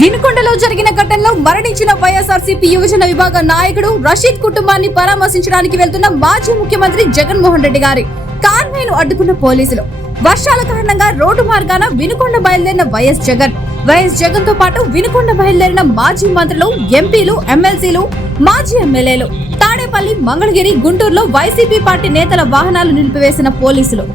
వినుకొండలో జరిగిన ఘటనలో మరణించిన వైఎస్ఆర్సీపీ యువజన విభాగ నాయకుడు రషీద్ కుటుంబాన్ని పరామర్శించడానికి వెళ్తున్న మాజీ ముఖ్యమంత్రి జగన్మోహన్ రెడ్డి గారి కాన్వాయ్ను అడ్డుకున్న పోలీసులు. వర్షాల కారణంగా రోడ్డు మార్గాన వినుకొండ బయలుదేరిన వైఎస్ జగన్ తో పాటు వినుకొండ బయలుదేరిన మాజీ మంత్రులు, ఎంపీలు, ఎమ్మెల్సీలు, మాజీ ఎమ్మెల్యేలు, తాడేపల్లి, మంగళగిరి, గుంటూరులో వైసీపీ పార్టీ నేతల వాహనాలు నిలిపివేసిన పోలీసులు.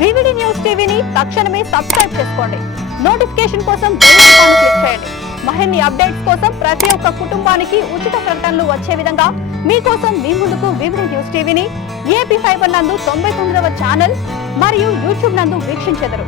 వివిడి న్యూస్ టీవీని తక్షణమే సబ్స్క్రైబ్ చేసుకోండి. నోటిఫికేషన్ కోసం బెల్ ఐకాన్ క్లిక్ చేయండి. మరిన్ని అప్డేట్స్ కోసం ప్రతి ఒక్క కుటుంబానికి ఉచిత ప్రకటనలు వచ్చే విధంగా మీకోసం మీ ముందుకు వివిడి న్యూస్ టీవీని ఏపీ ఫైబర్ నందు 99వ ఛానల్ మరియు యూట్యూబ్ నందు వీక్షించెదరు.